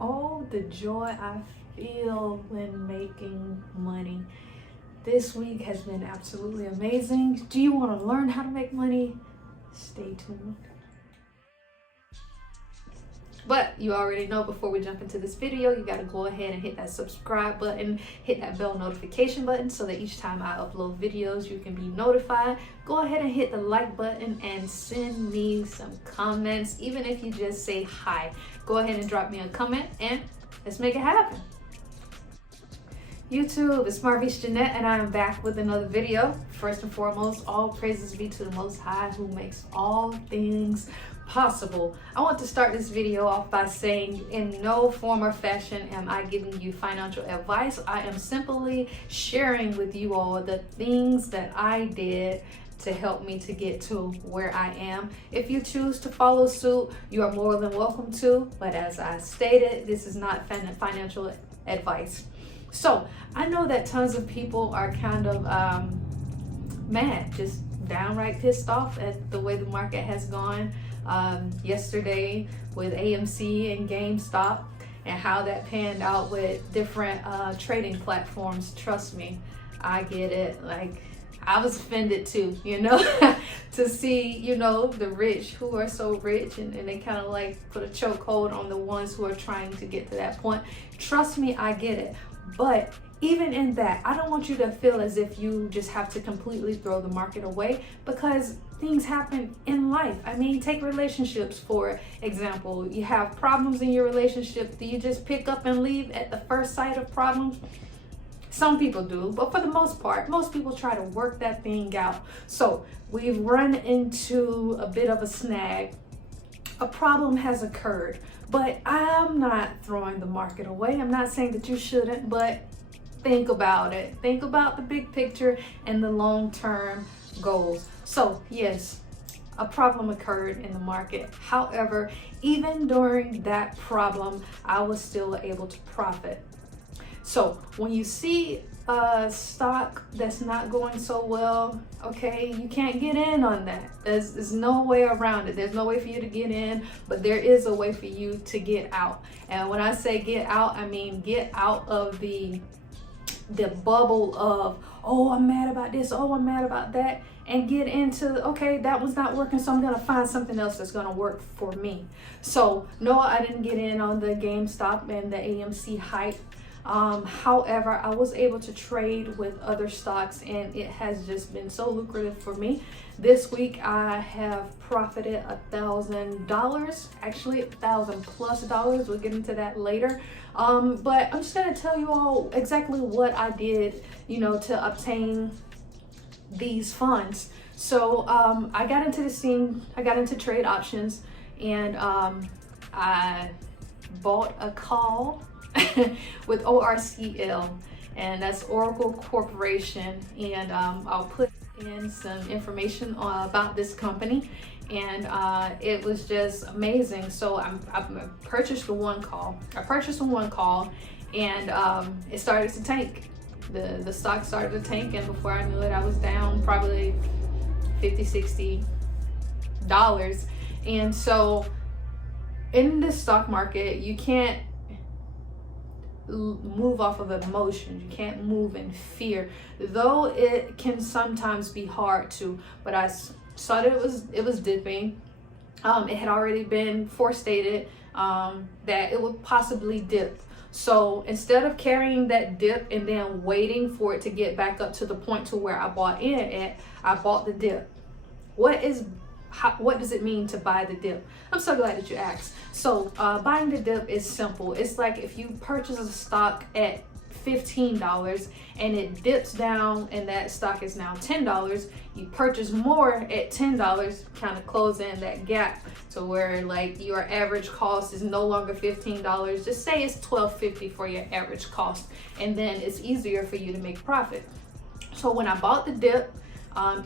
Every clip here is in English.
Oh, the joy I feel when making money. This week has been absolutely amazing. Do you want to learn how to make money? Stay tuned. But you already know, before we jump into this video, you got to go ahead and hit that subscribe button, hit that bell notification button so that each time I upload videos, you can be notified. Go ahead and hit the like button and send me some comments. Even if you just say hi, go ahead and drop me a comment and let's make it happen. YouTube, it's Marvis Jeanette, and I am back with another video. First and foremost, all praises be to the Most High who makes all things possible. I want to start this video off by saying in no form or fashion am I giving you financial advice. I am simply sharing with you all the things that I did to help me to get to where I am. If you choose to follow suit, you are more than welcome to, but as I stated, this is not financial advice. So I know that tons of people are kind of mad, just downright pissed off at the way the market has gone yesterday with AMC and GameStop and how that panned out with different trading platforms. Trust me, I get it. Like, I was offended too, you know, to see, you know, the rich who are so rich and they kind of like put a chokehold on the ones who are trying to get to that point. Trust me, I get it. But even in that, I don't want you to feel as if you just have to completely throw the market away, because things happen in life. I mean, take relationships, for example. You have problems in your relationship. Do you just pick up and leave at the first sight of problems? Some people do, but for the most part, most people try to work that thing out. So we've run into a bit of a snag. A problem has occurred, but I'm not throwing the market away. I'm not saying that you shouldn't, but think about it. Think about the big picture and the long-term goals. So yes, a problem occurred in the market. However, even during that problem, I was still able to profit. So when you see a stock that's not going so well, okay, you can't get in on that. There's no way around it. There's no way for you to get in, but there is a way for you to get out. And when I say get out, I mean get out of the bubble of, oh, I'm mad about this, oh, I'm mad about that, and get into, okay, that one's not working, so I'm gonna find something else that's gonna work for me. So no, I didn't get in on the GameStop and the AMC hype. However, I was able to trade with other stocks and it has just been so lucrative for me. This week I have profited $1,000, actually $1,000+ We'll get into that later. But I'm just gonna tell you all exactly what I did, you know, to obtain these funds. So I got into this thing, I got into trade options, and I bought a call with ORCL, and that's Oracle Corporation, and I'll put in some information about this company, and it was just amazing. So I purchased the one call. And it started to tank. The stock started to tank, and before I knew it, I was down probably $50-$60. And so in this stock market, you can't move off of emotions. You can't move in fear, though it can sometimes be hard to. But I saw that it was dipping. It had already been forestated that it would possibly dip. So instead of carrying that dip and then waiting for it to get back up to the point to where I bought in at, I bought the dip. What does it mean to buy the dip? I'm so glad that you asked. So buying the dip is simple. It's like if you purchase a stock at $15 and it dips down and that stock is now $10, you purchase more at $10, kind of close in that gap to where like your average cost is no longer $15. Just say it's $12.50 for your average cost, and then it's easier for you to make profit. So when I bought the dip,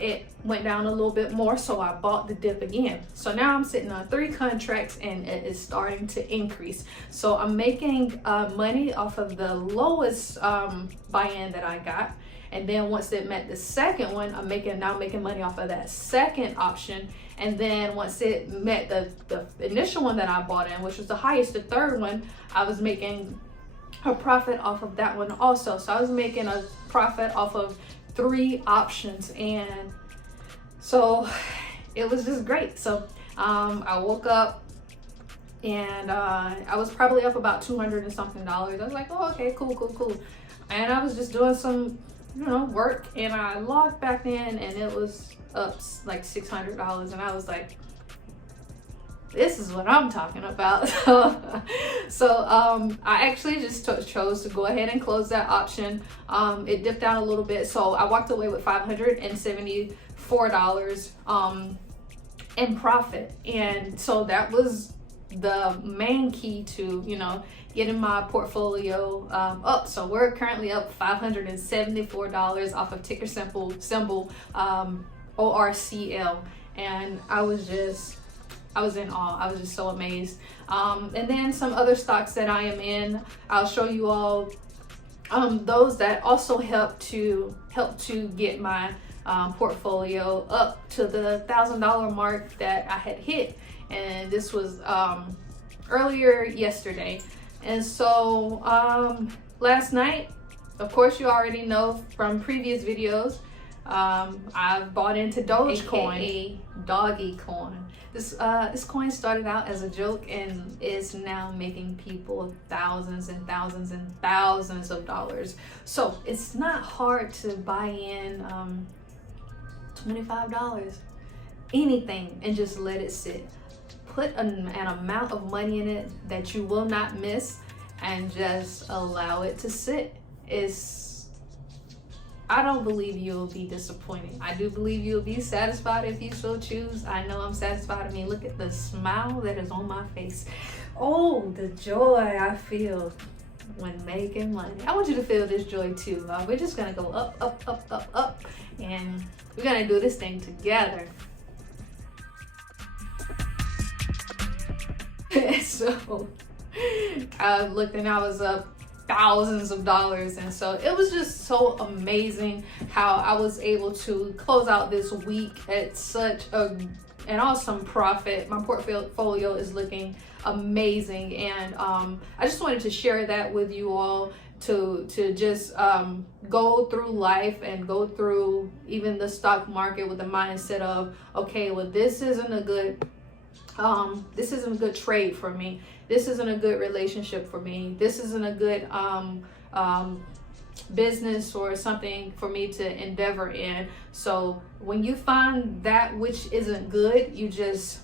it went down a little bit more, so I bought the dip again. So now I'm sitting on 3 contracts and it is starting to increase. So I'm making money off of the lowest buy-in that I got, and then once it met the second one, I'm now making money off of that second option, And then once it met the initial one that I bought in, which was the highest, the third one, I was making a profit off of that one also. So I was making a profit off of 3 options, and so it was just great. So I woke up and I was probably up about $200 and something. I was like, oh, okay, cool. And I was just doing some, work, and I logged back in, and it was up like $600, and I was like, this is what I'm talking about. So I actually just chose to go ahead and close that option. It dipped down a little bit, so I walked away with $574 in profit. And so that was the main key to getting my portfolio up. So we're currently up $574 off of ticker symbol ORCL, and I was in awe. I was just so amazed. And then some other stocks that I am in, I'll show you all those that also help to get my portfolio up to the $1,000 mark that I had hit. And this was earlier yesterday. And so last night, of course, you already know from previous videos, I've bought into Dogecoin, aka Doggy Coin. This coin started out as a joke and is now making people thousands and thousands and thousands of dollars. So it's not hard to buy in $25, anything, and just let it sit. Put an amount of money in it that you will not miss, and just allow it to sit. I don't believe you'll be disappointed. I do believe you'll be satisfied if you so choose. I know I'm satisfied. I mean, look at the smile that is on my face. Oh, the joy I feel when making money. I want you to feel this joy too. We're just gonna go up, up, up, up, up, and we're gonna do this thing together. So I looked and I was up thousands of dollars, and so it was just so amazing how I was able to close out this week at such an awesome profit. My portfolio is looking amazing, and I just wanted to share that with you all to just go through life and go through even the stock market with the mindset of, okay, well, this isn't a good trade for me. This isn't a good relationship for me. This isn't a good business or something for me to endeavor in. So when you find that which isn't good, you just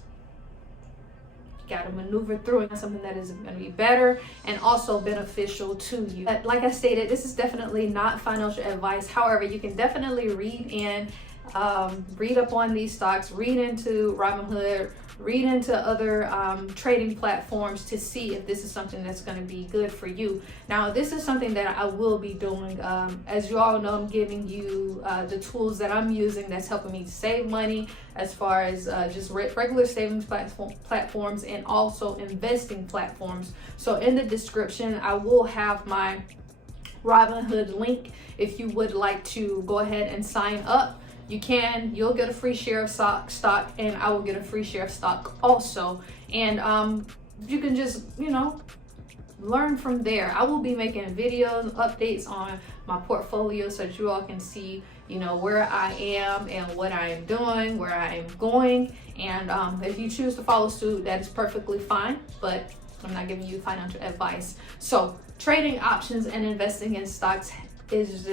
gotta maneuver through it. Something that is going to be better and also beneficial to you. But like I stated, this is definitely not financial advice. However, you can definitely read up on these stocks, read into Robinhood, read into other trading platforms to see if this is something that's going to be good for you. Now, this is something that I will be doing. As you all know, I'm giving you the tools that I'm using that's helping me save money, as far as just regular savings platforms and also investing platforms. So in the description, I will have my Robinhood link if you would like to go ahead and sign up. You'll get a free share of stock, and I will get a free share of stock also. And you can just, learn from there. I will be making videos, updates on my portfolio so that you all can see, where I am and what I am doing, where I am going. And if you choose to follow suit, that is perfectly fine, but I'm not giving you financial advice. So trading options and investing in stocks is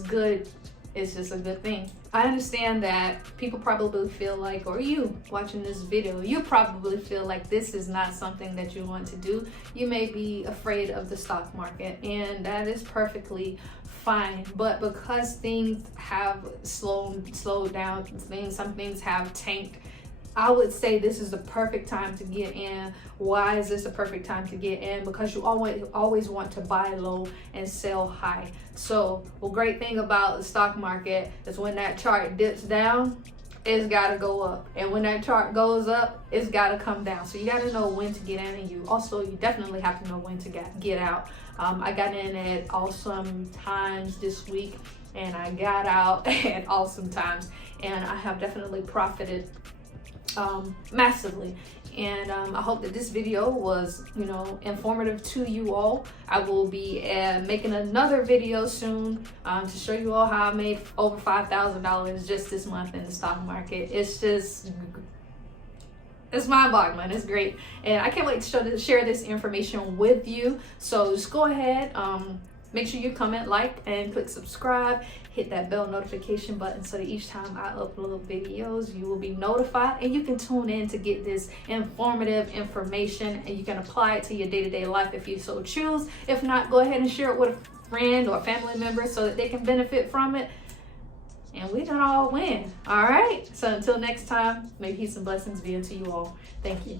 good. It's just a good thing. I understand that people probably feel like, or you watching this video, you probably feel like this is not something that you want to do. You may be afraid of the stock market, and that is perfectly fine. But because things have slowed down, some things have tanked, I would say this is the perfect time to get in. Why is this the perfect time to get in? Because you always want to buy low and sell high. So the great thing about the stock market is when that chart dips down, it's got to go up. And when that chart goes up, it's got to come down. So you got to know when to get in, and you definitely have to know when to get out. I got in at awesome times this week, and I got out at awesome times, and I have definitely profited massively. And I hope that this video was, informative to you all. I will be making another video soon to show you all how I made over $5,000 just this month in the stock market. It's mind-boggling. It's great, and I can't wait to share this information with you. So just go ahead, make sure you comment, like, and click subscribe. Hit that bell notification button so that each time I upload videos, you will be notified, and you can tune in to get this informative information, and you can apply it to your day-to-day life if you so choose. If not, go ahead and share it with a friend or a family member so that they can benefit from it, and we can all win. All right, so until next time, may peace and blessings be unto you all. Thank you.